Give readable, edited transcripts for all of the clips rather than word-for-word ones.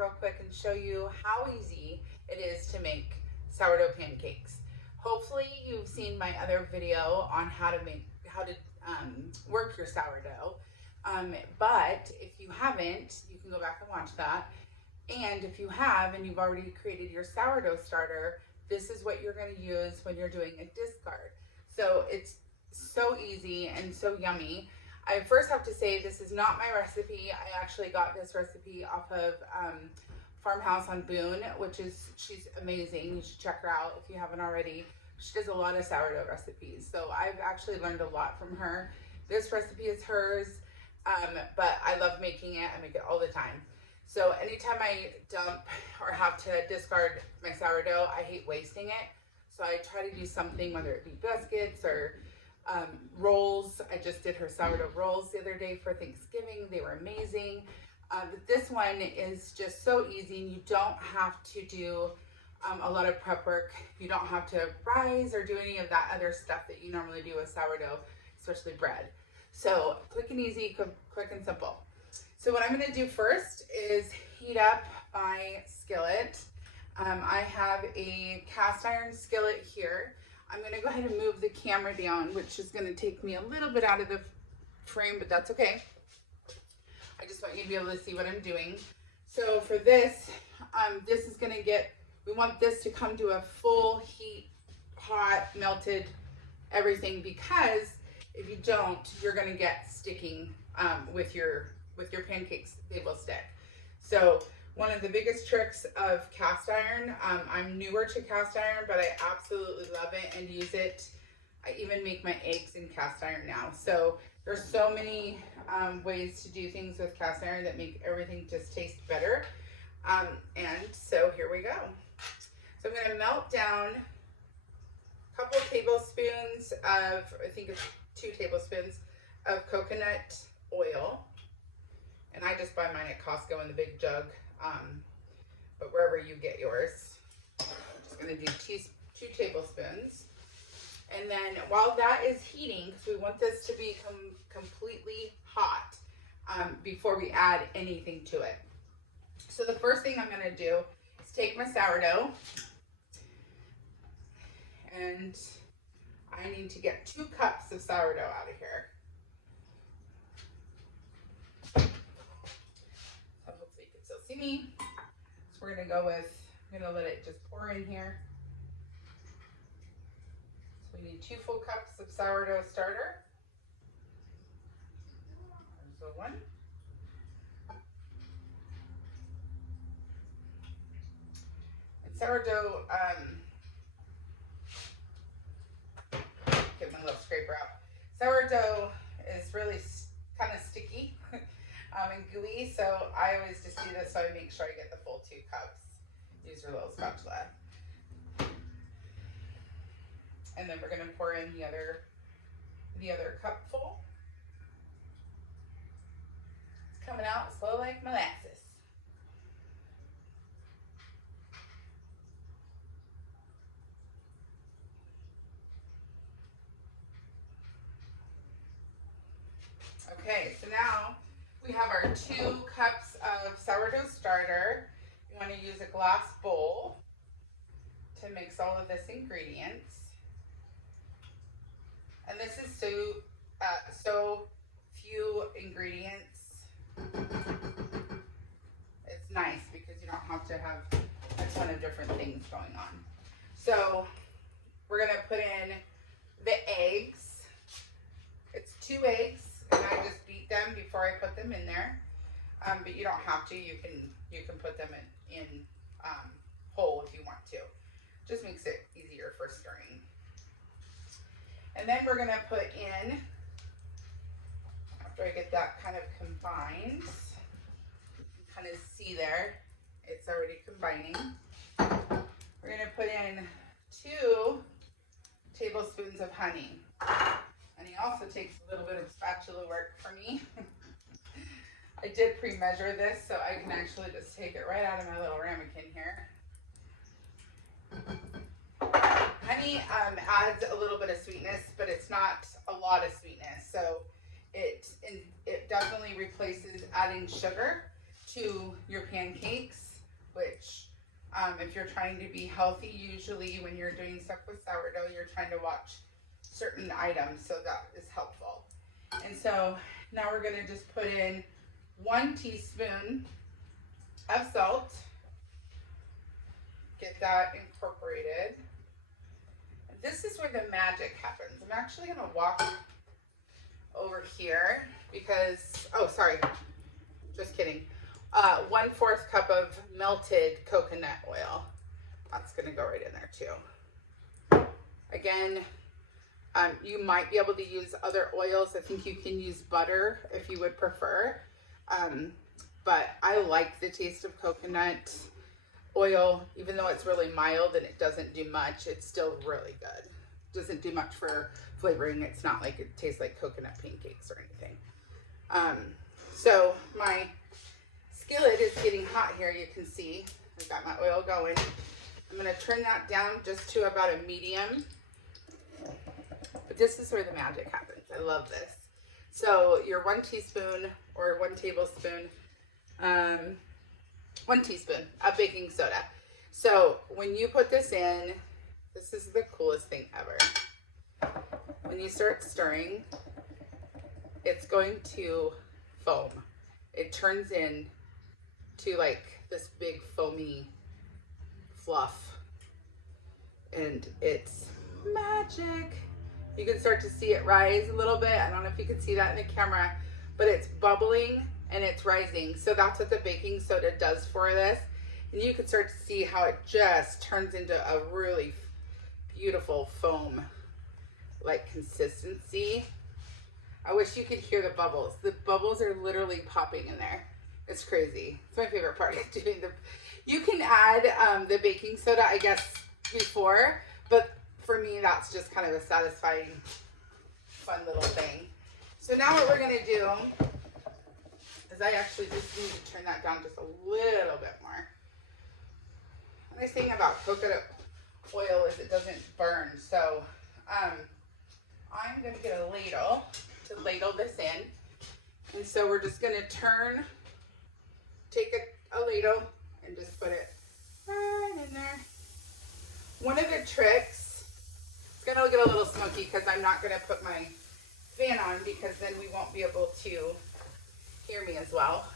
real quick and show you how easy it is to make sourdough pancakes. Hopefully you've seen my other video on how to work your sourdough. But if you haven't, you can go back and watch that. And if you have and you've already created your sourdough starter, this is what you're going to use when you're doing a discard. So it's so easy and so yummy. I first have to say this is not my recipe. I actually got this recipe off of Farmhouse on Boone, she's amazing. You should check her out if you haven't already. She does a lot of sourdough recipes. So I've actually learned a lot from her. This recipe is hers, but I love making it. I make it all the time. So anytime I dump or have to discard my sourdough, I hate wasting it. So I try to do something, whether it be biscuits or rolls. I just did her sourdough rolls the other day for Thanksgiving. They were amazing. But this one is just so easy, and you don't have to do a lot of prep work. You don't have to rise or do any of that other stuff that you normally do with sourdough, especially bread. So quick and easy, quick and simple. So what I'm going to do first is heat up my skillet. I have a cast iron skillet here. I'm going to go ahead and move the camera down, which is going to take me a little bit out of the frame, but that's okay. I just want you to be able to see what I'm doing. So for this, this is going to we want this to come to a full heat, hot, melted everything, because if you don't, you're going to get sticking with your pancakes. They will stick. So one of the biggest tricks of cast iron, I'm newer to cast iron, but I absolutely love it and use it. I even make my eggs in cast iron now. So there's so many ways to do things with cast iron that make everything just taste better. And so here we go. So I'm going to melt down a couple tablespoons of, I think it's 2 tablespoons of coconut oil. And I just buy mine at Costco in the big jug, but wherever you get yours. I'm just going to do 2 tablespoons. And then while that is heating, because we want this to be completely hot before we add anything to it. So the first thing I'm going to do is take my sourdough, and I need to get 2 cups of sourdough out of here. See me. So we're going to go with, I'm going to let it just pour in here. So we need 2 full cups of sourdough starter. There's the one. And sourdough, get my little scraper out. Sourdough is really kind of sticky. And gooey, so I always just do this so I make sure I get the full 2 cups. Use your little spatula. And then we're going to pour in the other cupful. It's coming out slow like molasses. Okay, so now we have our 2 cups of sourdough starter. You want to use a glass bowl to mix all of this ingredients. And this is so few ingredients. It's nice because you don't have to have a ton of different things going on. So we're going to put in the eggs. It's 2 eggs. And I just beat them before I put them in there, but you don't have to. You can put them in whole if you want to. Just makes it easier for stirring. And then we're gonna put in, after I get that kind of combined, you can kind of see there, it's already combining. We're gonna put in 2 tablespoons of honey. Honey also takes a little bit of spatula work for me. I did pre-measure this, so I can actually just take it right out of my little ramekin here. Honey adds a little bit of sweetness, but it's not a lot of sweetness. So it definitely replaces adding sugar to your pancakes. which if you're trying to be healthy, usually when you're doing stuff with sourdough, you're trying to watch certain items, so that is helpful. And so now we're gonna just put in 1 teaspoon of salt. Get that incorporated. This is where the magic happens. I'm actually gonna walk over here because, oh, sorry, just kidding. 1/4 cup of melted coconut oil. That's gonna go right in there too. Again, you might be able to use other oils. I think you can use butter if you would prefer. But I like the taste of coconut oil, even though it's really mild and it doesn't do much, it's still really good. It doesn't do much for flavoring. It's not like it tastes like coconut pancakes or anything. So my skillet is getting hot here. You can see I've got my oil going. I'm going to turn that down just to about a medium. But this is where the magic happens. I love this. So your 1 teaspoon or 1 tablespoon, 1 teaspoon of baking soda. So when you put this in, this is the coolest thing ever. When you start stirring, it's going to foam. It turns in to like this big foamy fluff. And it's magic. You can start to see it rise a little bit. I don't know if you can see that in the camera, but it's bubbling and it's rising. So that's what the baking soda does for this. And you can start to see how it just turns into a really beautiful foam like consistency. I wish you could hear the bubbles. The bubbles are literally popping in there. It's crazy. It's my favorite part of doing the, you can add the baking soda, I guess, before, but for me, that's just kind of a satisfying, fun little thing. So now what we're gonna do is I actually just need to turn that down just a little bit more. The nice thing about coconut oil is it doesn't burn. So I'm gonna get a ladle to ladle this in. And so we're just gonna take a ladle and just put it right in there. One of the tricks, it's gonna get a little smoky because I'm not gonna put my fan on because then we won't be able to hear me as well.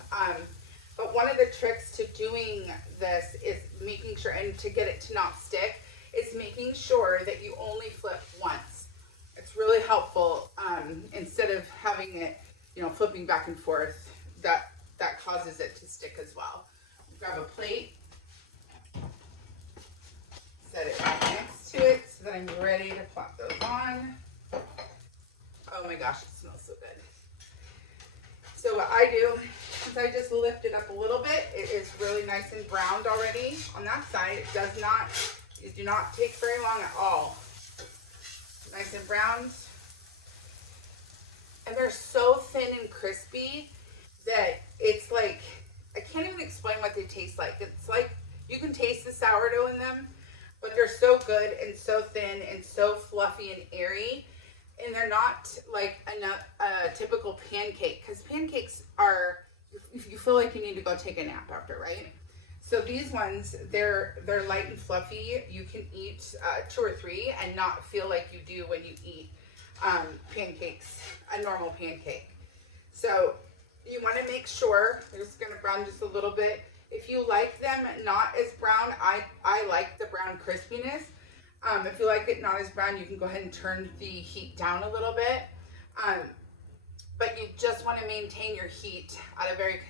But one of the tricks to doing this is making sure, and to get it to not stick, is making sure that you only flip once. It's really helpful instead of having it, flipping back and forth. That causes it to stick as well. Grab a plate, set it right next to it so that I'm ready to plop those on. Oh my gosh, it smells so good. So what I do is I just lift it up a little bit. It is really nice and browned already on that side. It do not take very long at all. Nice and browned. And they're so thin and crispy that it's like, I can't even explain what they taste like. It's like, you can taste the sourdough in them, but they're so good and so thin and so fluffy and airy. And they're not like a typical pancake, because pancakes are, you feel like you need to go take a nap after, right? So these ones, they're light and fluffy. You can eat 2 or 3 and not feel like you do when you eat pancakes, a normal pancake. So you want to make sure, I'm just going to brown just a little bit. If you like them not as brown, I like the brown crispiness. If you like it not as brown, you can go ahead and turn the heat down a little bit. But you just want to maintain your heat at a very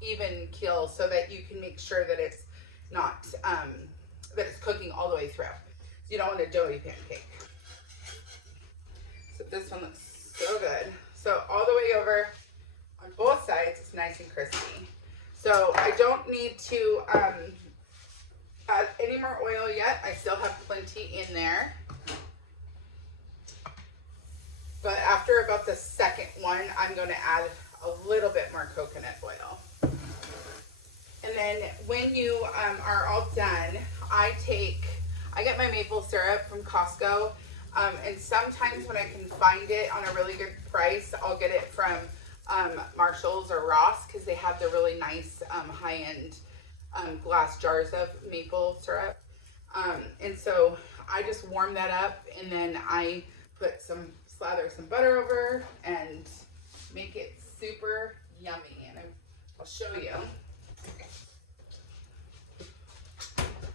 even keel so that you can make sure that it's not, that it's cooking all the way through. You don't want a doughy pancake. So this one looks so good. So all the way over on both sides, it's nice and crispy. So I don't need to add any more oil yet. I still have plenty in there. But after about the second one, I'm going to add a little bit more coconut oil. And then when you are all done, I get my maple syrup from Costco. And sometimes when I can find it on a really good price, I'll get it from Marshall's or Ross, because they have the really nice high-end glass jars of maple syrup. And so I just warm that up, and then I slather some butter over and make it super yummy. And I'll show you.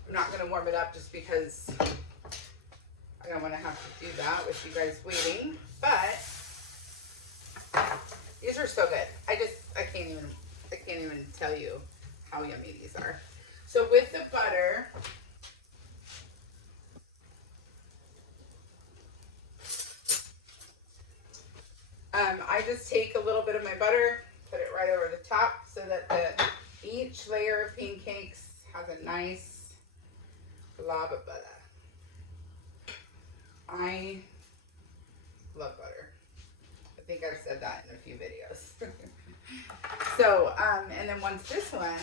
I'm not going to warm it up just because I don't want to have to do that with you guys waiting, but these are so good. I can't even tell you how yummy these are. So with the butter, I just take a little bit of my butter, put it right over the top so that each layer of pancakes has a nice blob of butter. I love butter. I think I've said that in a few videos. So, and then once this one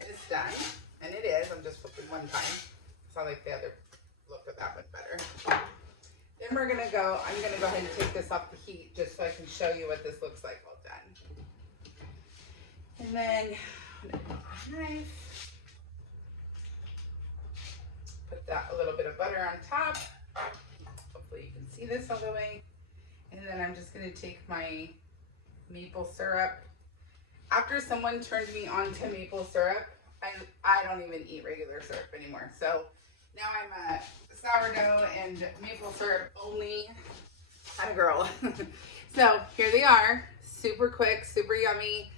is done, and it is, I'm just flipping one time, so I like the other look of that one better. Then I'm gonna go ahead and take this off the heat just so I can show you what this looks like all done. And then I'm gonna take my knife, put that a little bit of butter on top. Hopefully you can see this all the way. And then I'm just gonna take my maple syrup. After someone turned me on to maple syrup, I don't even eat regular syrup anymore. So now I'm a sourdough and maple syrup only kind of girl. So here they are, super quick, super yummy.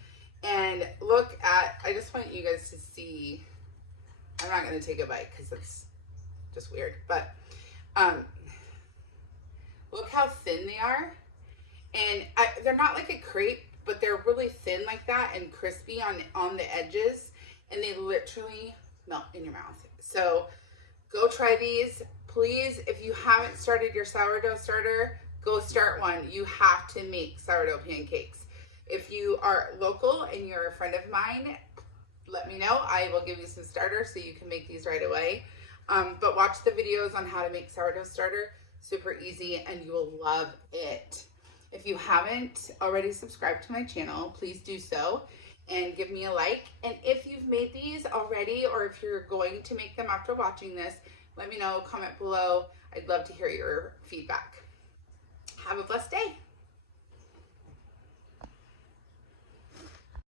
And look at, I just want you guys to see, I'm not gonna take a bite because it's just weird, but look how thin they are. And they're not like a crepe, but they're really thin like that and crispy on the edges, and they literally melt in your mouth. So go try these. Please, if you haven't started your sourdough starter, go start one. You have to make sourdough pancakes. If you are local and you're a friend of mine, let me know. I will give you some starters so you can make these right away. But watch the videos on how to make sourdough starter. Super easy, and you will love it. If you haven't already subscribed to my channel, please do so and give me a like. And if you've made these already, or if you're going to make them after watching this, let me know, comment below. I'd love to hear your feedback. Have a blessed day.